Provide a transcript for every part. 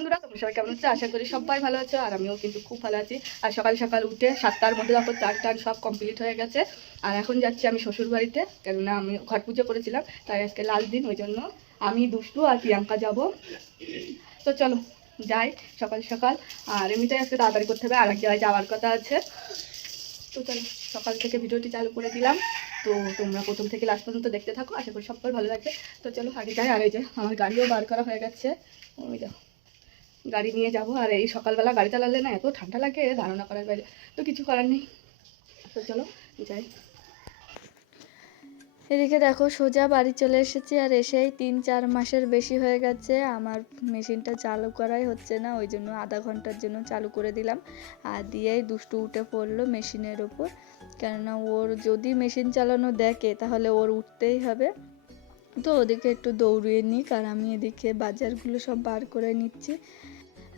বন্ধুরা, তোমরা সবাই কেমন আছো? আশা করি সবাই ভালো আছো, আর আমিও কিন্তু খুব ভালো আছি। আর সকাল সকাল উঠে 7টার মধ্যে দেখো চান টান সব কমপ্লিট হয়ে গেছে। আর এখন যাচ্ছি আমি শ্বশুর বাড়িতে, কেননা আমি ঘট পুজো করেছিলাম, তাই আজকে লাস্ট দিন, ওই জন্য আমি, দুষ্টু আর প্রিয়াঙ্কা যাব। তো চলো যাই সকাল সকাল। আর এমনিটাই আজকে তাড়াতাড়ি করতে হবে, আর এক জায়গায় যাওয়ার কথা আছে। তো চলো সকাল থেকে ভিডিওটি চালু করে দিলাম। তো তোমরা প্রথম থেকে লাস্ট পর্যন্ত দেখতে থাকো, আশা করি সবাই ভালো লাগবে। তো চলো আগে যাই। আর এই যে আমার গাড়িও বার করা হয়ে গেছে, ওই দেখো গাড়ি নিয়ে যাব। আর এই সকালবেলা গাড়ি চালালে না এত ঠান্ডা লাগে, ধারণা করার বাইরে। তো কিছু করার নেই, তো চলো যাই। এদিকে দেখো সোজা বাড়ি চলে এসেছি, আর এসেই 3-4 মাসের বেশি হয়ে গেছে আমার মেশিনটা চালু করাই হচ্ছে না, ওই জন্য আধা ঘন্টার জন্য চালু করে দিলাম। আর দিয়েই দুষ্টু উঠে পড়লো মেশিনের ওপর, কেননা ওর যদি মেশিন চালানো দেখে তাহলে ওর উঠতেই হবে। তো ওদিকে একটু দৌড়িয়ে নিই, আর আমি এদিকে বাজারগুলো সব বার করে নিচ্ছি।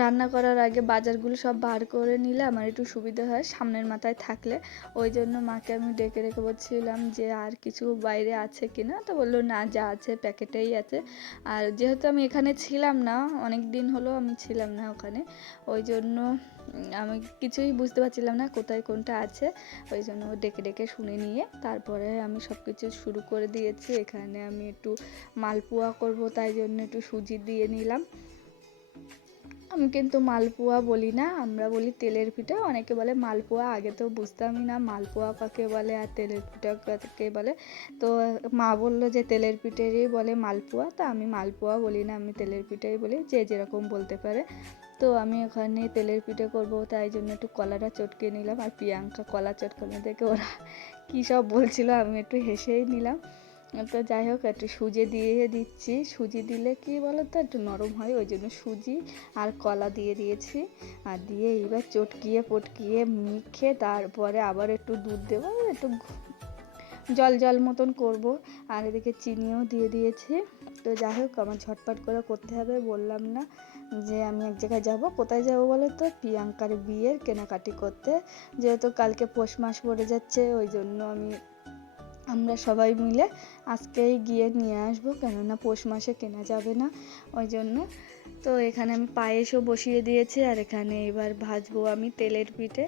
রান্না করার আগে বাজারগুলো সব বার করে নিলে আমার একটু সুবিধা হয় সামনের মাথায় থাকলে। ওই জন্য মাকে আমি ডেকে রেখে বলছিলাম যে আর কিছু বাইরে আছে কিনা, তো বললো না, যা আছে প্যাকেটেই আছে। আর যেহেতু আমি এখানে ছিলাম না, অনেক দিন হলো আমি ছিলাম না ওখানে, ওই জন্য আমি কিছুই বুঝতে পারছিলাম না কোথায় কোনটা আছে। ওই জন্য ডেকে ডেকে শুনে নিয়ে তারপরে আমি সব কিছু শুরু করে দিয়েছি। এখানে আমি একটু মালপোয়া করব, তাই জন্য একটু সুজি দিয়ে নিলাম। আমি কিন্তু মালপোয়া বলি না, আমরা বলি তেলের পিঠা, অনেকে বলে মালপোয়া। আগে তো বুঝতামই না মালপোয়া কাকে বলে আর তেলের পিঠা কাকে বলে। তো মা বললো যে তেলের পিঠেরই বলে মালপোয়া, তো আমি মালপোয়া বলি না, আমি তেলের পিঠাই বলি, যে যেরকম বলতে পারে। তো আমি ওখানে তেলের পিঠে করব, তাই জন্য একটু কলাটা চটকে নিলাম। আর প্রিয়াঙ্কা কলা চটকানো থেকে ওরা কী সব বলছিল, আমি একটু হেসেই নিলাম। তো যাই হোক, একটু সুজি দিয়ে দিচ্ছি, সুজি দিলে কি বলো তো একটু নরম হয়, ওই জন্য সুজি আর কলা দিয়ে দিয়েছি। আর দিয়ে এবার চটকিয়ে পটকিয়ে মেখে তারপরে আবার একটু দুধ দেবো, একটু জল জল মতন করব। আর এদিকে চিনিও দিয়ে দিয়েছি। তো যাই হোক, আমার ঝটপট করে করতে হবে, বললাম না যে আমি এক জায়গায় যাব। কোথায় যাব বলো তো? প্রিয়াঙ্কার বিয়ের কেনাকাটি করতে, যেহেতু কালকে পৌষ মাস পড়ে যাচ্ছে, ওই জন্য আমরা সবাই মিলে আজকেই গিয়ে নিয়ে আসবো, কেননা পৌষ মাসে কেনা যাবে না, ওই জন্য। তো এখানে আমি পায়েসও বসিয়ে দিয়েছি, আর এখানে এবার ভাজবো আমি তেলের পিঠে,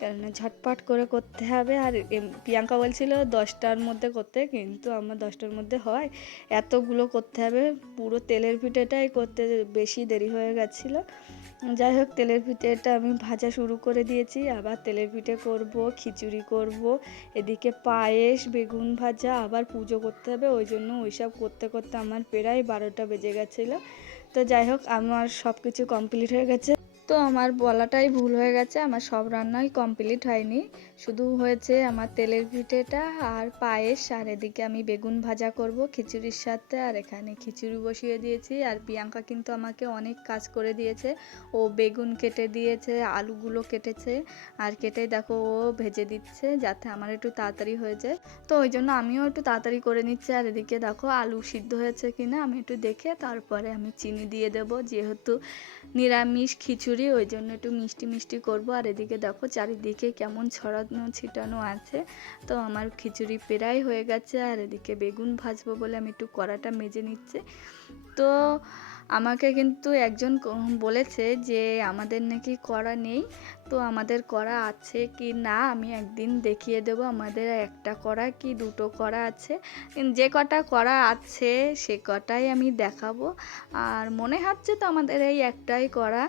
কেননা ঝটপট করে করতে হবে। আর প্রিয়াঙ্কা বলছিল 10টার মধ্যে করতে, কিন্তু আমার 10টার মধ্যে হয়, এতগুলো করতে হবে, পুরো তেলের পিঠেটাই করতে বেশি দেরি হয়ে গেছিলো। যাই হোক, তেলের পিঠেটা আমি ভাজা শুরু করে দিয়েছি, আবার তেলের পিঠে করব, খিচুড়ি করব, এদিকে পায়েস, বেগুন ভাজা, আবার পুজো করতে হবে, ওই জন্য ওইসব করতে করতে আমার প্রায় 12টা বেজে গেছিলো। তো যাই হোক, আমার সব কিছু কমপ্লিট হয়ে গেছে। তো আমার বলাটাই ভুল হয়ে গেছে, আমার সব রান্নাই কমপ্লিট হয়নি, শুধু হয়েছে আমার তেলের পিঠেটা আর পায়েস। আর এদিকে আমি বেগুন ভাজা করব খিচুড়ির সাথে, আর এখানে খিচুড়ি বসিয়ে দিয়েছি। আর প্রিয়াঙ্কা কিন্তু আমাকে অনেক কাজ করে দিয়েছে, ও বেগুন কেটে দিয়েছে, আলুগুলো কেটেছে, আর কেটে দেখো ও ভেজে দিচ্ছে যাতে আমার একটু তাড়াতাড়ি হয়ে যায়। তো ওই জন্য আমিও একটু তাড়াতাড়ি করে নিচ্ছি। আর এদিকে দেখো আলু সিদ্ধ হয়েছে কিনা আমি একটু দেখে তারপরে আমি চিনি দিয়ে দেবো, যেহেতু নিরামিষ খিচুড়ি, ওই জন্য একটু মিষ্টি মিষ্টি করব। আর এদিকে দেখো চারিদিকে কেমন ছড়ানো ছিটানো আছে। তো আমার খিচুড়ি প্রায় হয়ে গেছে। আর এদিকে বেগুন ভাজবো বলে আমি একটু কড়াটা মেজে নিচ্ছে। তো আমাকে কিন্তু একজন বলেছে যে আমাদের নাকি কড়া নেই, তো আমাদের কড়া আছে কি না আমি একদিন দেখিয়ে দেব। আমাদের একটা কড়া কি দুটো কড়া আছে, যে কটা কড়া আছে সে কটাই আমি দেখাবো। আর মনে হচ্ছে তো আমাদের এই একটাই কড়া।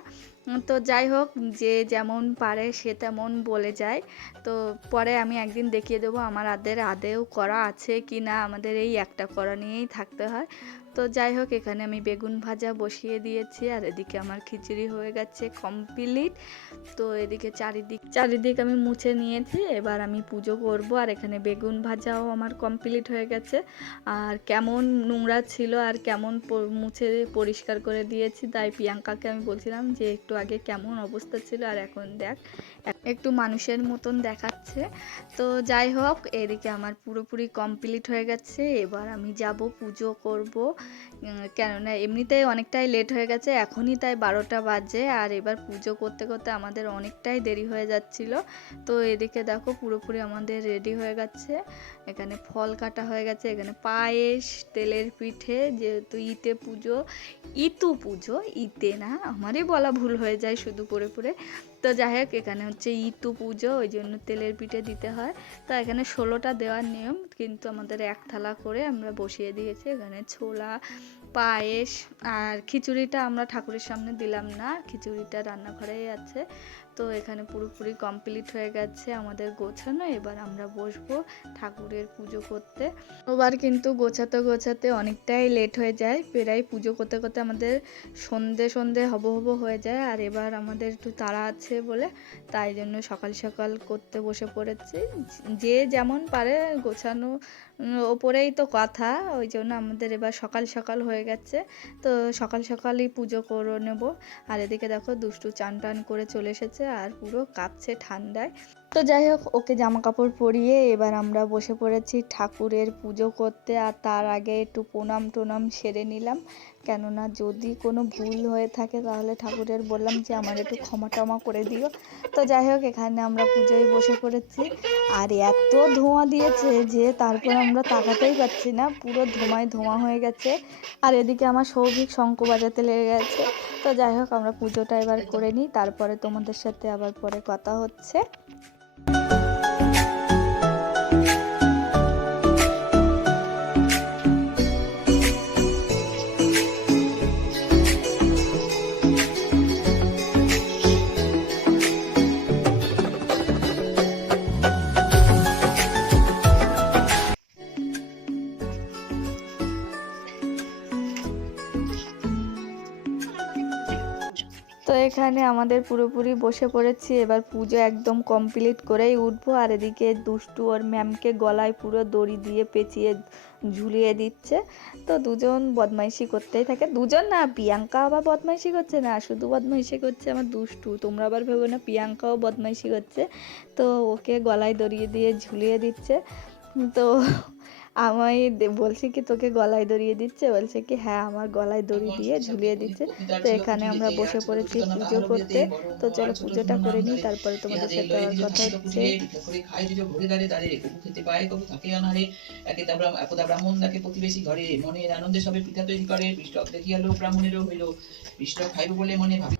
তো যাই হোক, যে যেমন পারে সে তেমন বলে যায়। তো পরে আমি একদিন দেখিয়ে দেবো আমার আদেও কড়া আছে কি না, আমাদের এই একটা কড়া নিয়েই থাকতে হয়। তো যাই হোক, এখানে আমি বেগুন ভাজা বসিয়ে দিয়েছি, আর এদিকে আমার খিচুড়ি হয়ে গেছে কমপ্লিট। তো এদিকে চারিদিক আমি মুছে নিয়েছি, এবার আমি পুজো করব। আর এখানে বেগুন ভাজাও আমার কমপ্লিট হয়ে গেছে। আর কেমন নোংরা ছিল আর কেমন মুছে পরিষ্কার করে দিয়েছি, তাই প্রিয়াঙ্কাকে আমি বলছিলাম যে একটু আগে কেমন অবস্থা ছিল আর এখন দেখ একটু মানুষের মতন দেখাচ্ছে। তো যাই হোক, এদিকে আমার পুরোপুরি কমপ্লিট হয়ে গেছে, এবার আমি যাব পুজো করব। কেননা এমনিতেই অনেকটাই লেট হয়ে গেছে, এখনই তাই 12টা বাজে। আর এবার পুজো করতে করতে আমাদের অনেকটাই দেরি হয়ে যাচ্ছিল। তো এদিকে দেখো পুরোপুরি আমাদের রেডি হয়ে গেছে, এখানে ফল কাটা হয়ে গেছে, এখানে পায়েস, তেলের পিঠে, যেহেতু ইতু পুজো, ইতে না, আমারই বলা ভুল হয়ে যায় শুধু পড়ে পড়ে। তো যাই হোক, এখানে হচ্ছে ইতু পুজো, ওই জন্য তেলের পিঠে দিতে হয়। তো এখানে 16টা দেওয়ার নিয়ম, কিন্তু আমাদের এক থালা করে আমরা বসিয়ে দিয়েছি। এখানে ছোলা, পায়েস আর খিচুড়িটা আমরা ঠাকুরের সামনে দিলাম না, খিচুড়িটা রান্নাঘরেই আছে। তো এখানে পুরোপুরি কমপ্লিট হয়ে গেছে আমাদের গোছানো, এবার আমরা বসবো ঠাকুরের পুজো করতে। এবার কিন্তু গোছাতে গোছাতে অনেকটাই লেট হয়ে যায়, প্রায় পুজো করতে করতে আমাদের সন্ধে সন্ধে হব হব হয়ে যায়। আর এবার আমাদের একটু তাড়া আছে বলে তাই জন্য সকাল সকাল করতে বসে পড়েছি, যে যেমন পারে গোছানো ওপরেই তো কথা, ওই জন্য আমাদের এবার সকাল সকাল হয়ে গেছে। তো সকাল সকালই পুজো করে নেব। আর এদিকে দেখো দুষ্টু চান টান করে চলে এসেছে আর পুরো কাঁপছে ঠান্ডায়। তো যাই হোক, ওকে জামা কাপড় পরিয়ে এবার আমরা বসে পড়েছি ঠাকুরের পুজো করতে। আর তার আগে একটু প্রণাম টোনাম সেরে নিলাম, কেননা যদি কোনো ভুল হয়ে থাকে তাহলে ঠাকুরের বললাম যে আমার একটু ক্ষমা টমা করে দিও। তো যাই হোক, এখানে আমরা পুজোয় বসে পড়েছি। আর এত ধোঁয়া দিয়েছে যে তারপর আমরা তাকাতেই পাচ্ছি না, পুরো ধোঁয়ায় ধোঁয়া হয়ে গেছে। আর এদিকে আমার সৌভিক শঙ্খ বাজাতে লেগে গেছে। তো যাই হোক, আমরা পুজোটা এবার করে নিই, তারপরে তোমাদের সাথে আবার পরে কথা হচ্ছে। তো এখানে আমাদের পুরোপুরি বসে পড়েছি, এবার পুজো একদম কমপ্লিট করেই উঠবো। আর এদিকে দুষ্টু ওর ম্যামকে গলায় পুরো দড়ি দিয়ে পেঁচিয়ে ঝুলিয়ে দিচ্ছে। তো দুজন বদমাইশি করতেই থাকে, দুজন না, প্রিয়াঙ্কা আবার বদমাইশি করছে না, শুধু বদমাইশি করছে আমার দুষ্টু, তোমরা আবার ভেবো না প্রিয়াঙ্কাও বদমাইশি করছে। তো ওকে গলায় দড়ি দিয়ে ঝুলিয়ে দিচ্ছে। তো আমি বলছি কি তোকে গলায় দড়িয়ে দিচ্ছে, বলছে কি হ্যাঁ আমার গলায় দড়ি দিয়ে ঝুলিয়ে দিচ্ছে। তো এখানে আমরা বসে পড়েছি পুজো করতে। তো চলো পুজোটা করে নিই, তারপরে তোমাদের সাথে আবার কথা হচ্ছে। একদা ব্রাহ্মণ তাকে প্রতিবেশী ঘরে মনের আনন্দে সবে পিঠা তৈরি করে, পৃষ্ঠক দেখিয়া লোক ব্রাহ্মণেরও হইল, পৃষ্ঠক খাইব বলে মনে ভাবি।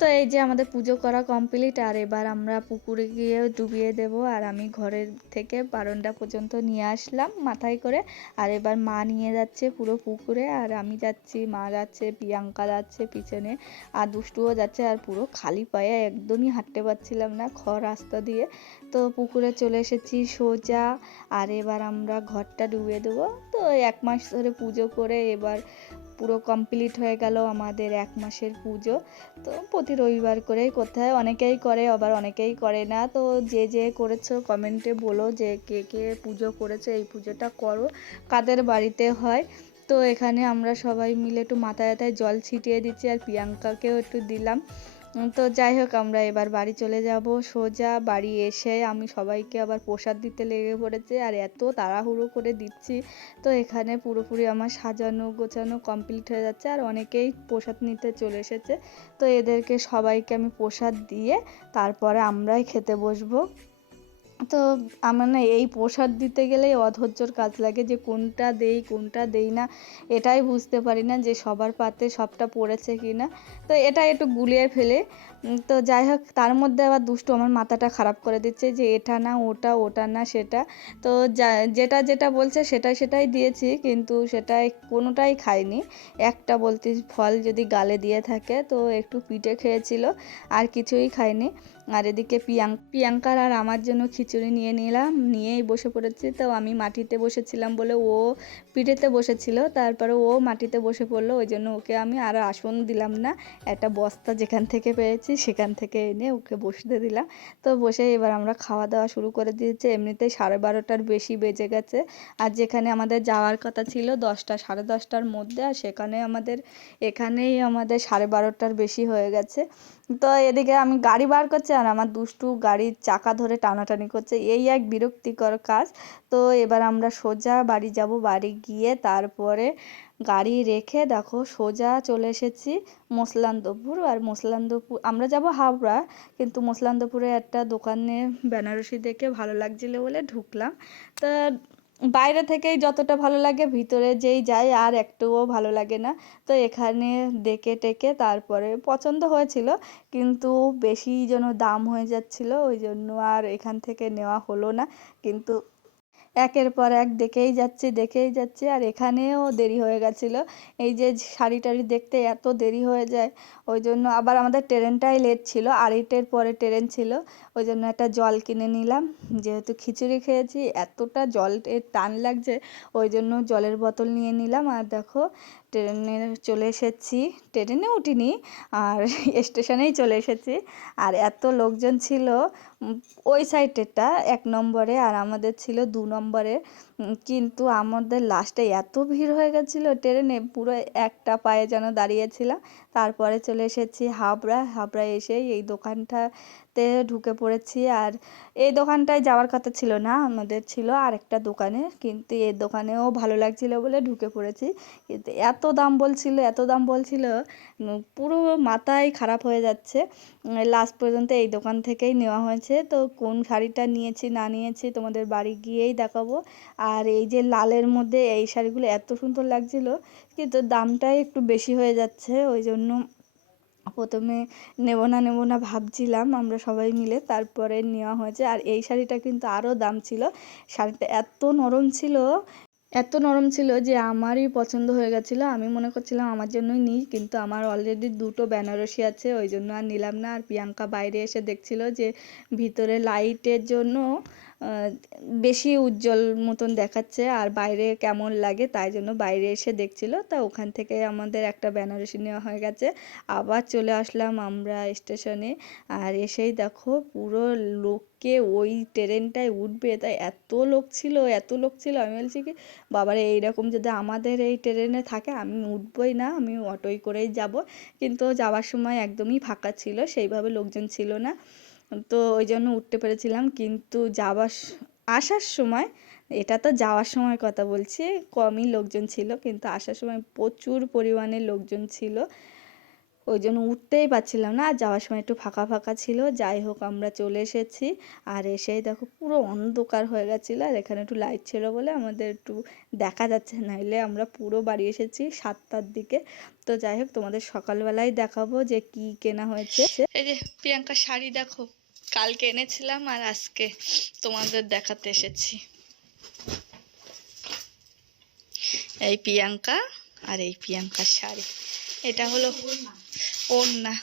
তো এই যে আমাদের পুজো করা কমপ্লিট, আর এবার আমরা পুকুরে গিয়ে ডুবিয়ে দেব। আর আমি ঘরের থেকে বারান্দা পর্যন্ত নিয়ে আসলাম মাথায় করে। আর এবার মা নিয়ে যাচ্ছে পুরো পুকুরে, আর আমি যাচ্ছি, মা যাচ্ছে, প্রিয়াঙ্কা যাচ্ছে পিছনে, আর দুষ্টুও যাচ্ছে। আর পুরো খালি পায়ে একদমই হাঁটতে পারছিলাম না খড় রাস্তা দিয়ে। তো পুকুরে চলে এসেছি সোজা। আর এবার আমরা ঘরটা ডুবিয়ে দেবো। তো 1 মাস ধরে পুজো করে এবার পুরো কমপ্লিট হয়ে গেল আমাদের 1 মাসের পুজো। তো প্রতি রবিবার করেই করতে হয়, অনেকেই করে আবার অনেকেই করে না। তো যে যে করেছো কমেন্টে বলো যে কে কে পুজো করেছে, এই পুজোটা করো, কাদের বাড়িতে হয়। তো এখানে আমরা সবাই মিলে একটু মাথায় মাথায় জল ছিটিয়ে দিচ্ছি, আর প্রিয়াঙ্কাকেও একটু দিলাম। তো যাই হোক, আমরা এবার বাড়ি চলে যাব। সোজা বাড়ি এসে আমি সবাইকে আবার প্রসাদ দিতে লেগে পড়েছে, আর এত তাড়াহুড়ো করে দিচ্ছি। তো এখানে পুরোপুরি আমার সাজানো গোছানো কমপ্লিট হয়ে যাচ্ছে, আর অনেকেই প্রসাদ নিতে চলে এসেছে। তো এদেরকে সবাইকে আমি প্রসাদ দিয়ে তারপরে আমরাই খেতে বসবো। তো আমার না এই প্রসাদ দিতে গেলেই অধৈর্যর কাজ লাগে, যে কোনটা দেই কোনটা দেই না এটাই বুঝতে পারি না, যে সবার পাতে সবটা পড়েছে কি না। তো এটা একটু গুলিয়ে ফেলে। তো যাই হোক, তার মধ্যে আবার দুষ্টু আমার মাথাটা খারাপ করে দিচ্ছে, যে এটা না ওটা, ওটা না সেটা। তো যেটা যেটা বলছে সেটাই সেটাই দিয়েছি, কিন্তু সেটাই কোনোটাই খাইনি। একটা বলতে ফল যদি গালে দিয়ে থাকে, তো একটু পিঠে খেয়েছিল, আর কিছুই খাইনি। আর এদিকে প্রিয়াঙ্কার আর আমার জন্য খিচুড়ি নিয়ে নিলাম, নিয়েই বসে পড়েছি। তো আমি মাটিতে বসেছিলাম বলে ও পিঠেতে বসেছিল, তারপরে ও মাটিতে বসে পড়লো, ওই জন্য ওকে আমি আর আসন দিলাম না, একটা বস্তা যেখান থেকে পেয়েছি সেখান থেকে এনে ওকে বসতে দিলাম। তো বসে এবার আমরা খাওয়া দাওয়া শুরু করে দিয়েছি। এমনিতেই 12:30টার বেশি বেজে গেছে, আর যেখানে আমাদের যাওয়ার কথা ছিল 10টা 10:30টার মধ্যে, আর এখানেই আমাদের 12:30টার বেশি হয়ে গেছে। তো এদিকে আমি গাড়ি বার করছি আর আমার দুষ্টু গাড়ির চাকা ধরে টানাটানি করছে, এই এক বিরক্তিকর কাজ। তো এবার আমরা সোজা বাড়ি যাব, বাড়ি গিয়ে তারপরে গাড়ি রেখে দেখো সোজা চলে এসেছি মসলান্দপুর। আর মসলান্দপুর আমরা যাব হাবড়া, কিন্তু মসলান্দপুরে একটা দোকানে বেনারসি দেখে ভালো লাগছিল বলে ঢুকলাম। তা বাইরে থেকেই যতটা ভালো লাগে ভিতরে যেই যাই আর একটুও ভালো লাগে না। তো এখানে দেখে টেকে তারপরে পছন্দ হয়েছিল, কিন্তু বেশি যেন দাম হয়ে যাচ্ছিল, ওই জন্য আর এখান থেকে নেওয়া হলো না। কিন্তু একের পর এক দেখেই যাচ্ছি আর এখানেও দেরি হয়ে গেছিলো। এই যে শাড়ি টাড়ি দেখতে এত দেরি হয়ে যায়, ওই জন্য আবার আমাদের ট্রেনটাই লেট ছিল, 2:30টার পরে ট্রেন ছিল। ওই জন্য একটা জল কিনে নিলাম, যেহেতু খিচুড়ি খেয়েছি এতটা জলের টান লাগছে, ওই জন্য জলের বোতল নিয়ে নিলাম। আর দেখো ট্রেনে চলে এসেছি, ট্রেনে উঠিনি আর স্টেশনেই চলে এসেছি। আর এত লোকজন ছিল, ওই সাইডেরটা 1 নম্বরে আর আমাদের ছিল 2 নম্বরে। কিন্তু আমাদের লাস্টে এত ভিড় হয়ে গেছিলো ট্রেনে, পুরো একটা পায়ে যেন দাঁড়িয়েছিলাম। তারপরে চলে এসেছি হাবড়ায় এসেই এই দোকানটাতে ঢুকে পড়েছি। আর এই দোকানটায় যাওয়ার কথা ছিল না, আমাদের ছিল আরেকটা দোকানে, কিন্তু এই দোকানেও ভালো লাগছিল বলে ঢুকে পড়েছি। কিন্তু এত দাম বলছিল, পুরো মাথায় খারাপ হয়ে যাচ্ছে। লাস্ট পর্যন্ত এই দোকান থেকেই নেওয়া হয়েছে। তো কোন শাড়িটা নিয়েছি না নিয়েছি তোমাদের বাড়ি গিয়েই দেখাবো। আর এই যে লালের মধ্যে এই শাড়িগুলো এত সুন্দর লাগছিল, কিন্তু দামটাই একটু বেশি হয়ে যাচ্ছে, ওই জন্য প্রথমে নেব না ভাবছিলাম আমরা সবাই মিলে, তারপরে নেওয়া হয়েছে। আর এই শাড়িটা কিন্তু আরও দাম ছিল, শাড়িটা এত নরম ছিল যে আমারই পছন্দ হয়ে গেছিলো, আমি মনে করছিলাম আমার জন্যই নিই, কিন্তু আমার অলরেডি 2টো বেনারসি আছে, ওই জন্য আর নিলাম না। আর প্রিয়াঙ্কা বাইরে এসে দেখছিল যে ভিতরে লাইটের জন্য বেশি উজ্জ্বল মতন দেখাচ্ছে আর বাইরে কেমন লাগে, তাই জন্য বাইরে এসে দেখছিল। তা ওখান থেকে আমাদের একটা বেনারসি নেওয়া হয়ে গেছে। আবার চলে আসলাম আমরা স্টেশনে, আর এসেই দেখো পুরো লোককে, ওই ট্রেনটায় উঠবে তাই এত লোক ছিল, আমি বলছি কি বাবারে এইরকম যদি আমাদের এই ট্রেনে থাকে আমি উঠবই না, আমি অটোয় করেই যাব। কিন্তু যাওয়ার সময় একদমই ফাঁকা ছিল, সেইভাবে লোকজন ছিল না, তো ওই জন্য উঠতে পেরেছিলাম। কিন্তু আসার সময়, এটা তো যাওয়ার সময় কথা বলছি, কমই লোকজন ছিল, কিন্তু আসার সময় প্রচুর পরিমাণে লোকজন ছিল, ওই জন্য উঠতেই পারছিলাম না। আর যাওয়ার সময় একটু ফাঁকা ফাঁকা ছিল। যাই হোক আমরা চলে এসেছি, আর এসেই দেখো পুরো অন্ধকার হয়ে গেছিলো, আর এখানে একটু লাইট ছিল বলে আমাদের একটু দেখা যাচ্ছে, নাইলে আমরা পুরো বাড়ি এসেছি 7টার দিকে। তো যাই হোক তোমাদের সকালবেলায় দেখাবো যে কি কেনা হয়েছে। এই যে প্রিয়াঙ্কার শাড়ি দেখো, কালকে এনেছিলাম আর আজকে তোমাদের দেখাতে এসেছি। এই প্রিয়াঙ্কা, আর এই প্রিয়াঙ্কার শাড়ি, এটা হলো ওড়না।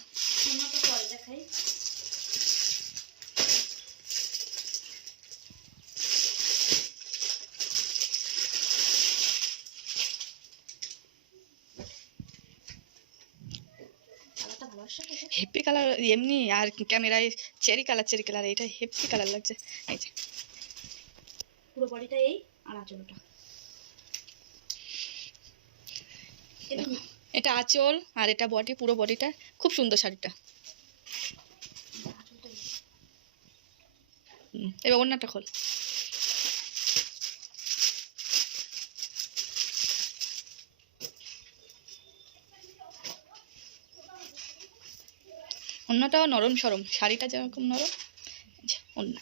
হেপি কালার এমনি, আর ক্যামেরায় চেরি কালার, এটা হেপি কালার লাগছে। এই যে পুরো বডিটা এই, আর আঁচলটা এটা আঁচল আর এটা বডি, পুরো বডিটা খুব সুন্দর শাড়িটা। এবার ওড়নাটা খোল। ওড়নাটাও নরম সরম, শাড়িটা যেরকম নরম ওড়না।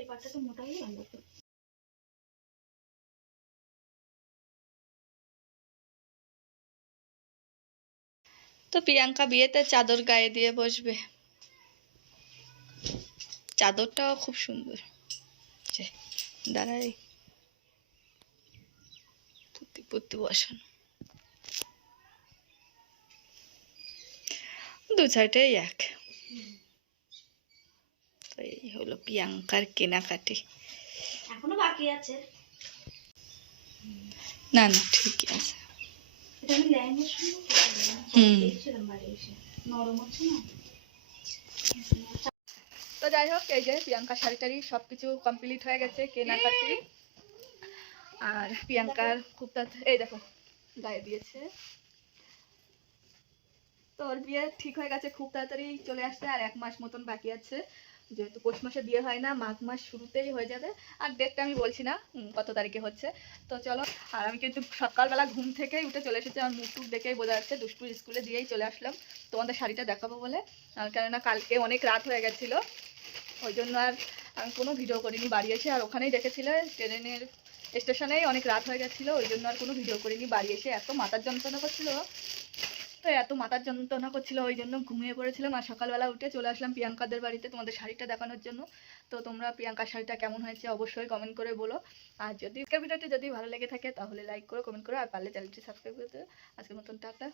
এই পাটটা তো মোটা হয়ে গেল। তো প্রিয়াঙ্কা বিয়েতে চাদর গায়ে দিয়ে বসবে, চাদরটাও খুব সুন্দর। দাঁড়াই পুঁতি বসানো। দু সাইডেই এক। তো এই হলো প্রিয়াঙ্কার কেনাকাটি। এখনো বাকি আছে। না না ঠিকই আছে। এটা আমি লেহেঙ্গার সঙ্গে দেখছিলাম বাড়ি এসে, নরম হচ্ছে না। তো যাই হোক, এই যে প্রিয়াঙ্কার শাড়ি সব কিছু কমপ্লিট হয়ে গেছে কেনাকাটি। আর প্রিয়াঙ্কার খুব এই দেখো গায়ে দিয়েছে। তো ওর বিয়ে ঠিক হয়ে গেছে, খুব তাড়াতাড়ি চলে আসছে, আর 1 মাস মতন বাকি আছে। যেহেতু পৌষ মাসে বিয়ে হয় না, মাঘ মাস শুরুতেই হয়ে যাবে। আর ডেটটা আমি বলছি না কত তারিখে হচ্ছে। তো চলো। আর আমি কিন্তু সকালবেলা ঘুম থেকেই উঠে চলে এসেছি, আমার মুখ টুক দেখেই বোঝা যাচ্ছে। দুষ্টুর স্কুলে দিয়েই চলে আসলাম তোমাদের শাড়িটা দেখাবো বলে। আর কেননা কালকে অনেক রাত হয়ে গেছিলো, ওই জন্য আর আমি কোনো ভিডিও করিনি বাড়ি এসে। আর ওখানেই দেখেছিলে ট্রেনের স্টেশনেই অনেক রাত হয়ে গেছিলো, ওই জন্য আর কোনো ভিডিও করিনি। বাড়ি এসে এত মাথার যন্ত্রণা করছিল, তো এত মাথার যন্ত্রণা করছিল, ওই জন্য ঘুমিয়ে পড়েছিলাম। আর সকালবেলা উঠে চলে আসলাম প্রিয়াঙ্কাদের বাড়িতে তোমাদের শাড়িটা দেখানোর জন্য। তো তোমরা প্রিয়াঙ্কার শাড়িটা কেমন হয়েছে অবশ্যই কমেন্ট করে বলো। আর যদি ভিডিওটি যদি ভালো লেগে থাকে তাহলে লাইক করো, কমেন্ট করো, আর পারলে চ্যানেলটি সাবস্ক্রাইব করে দেবে। আজকের মতন টাটা।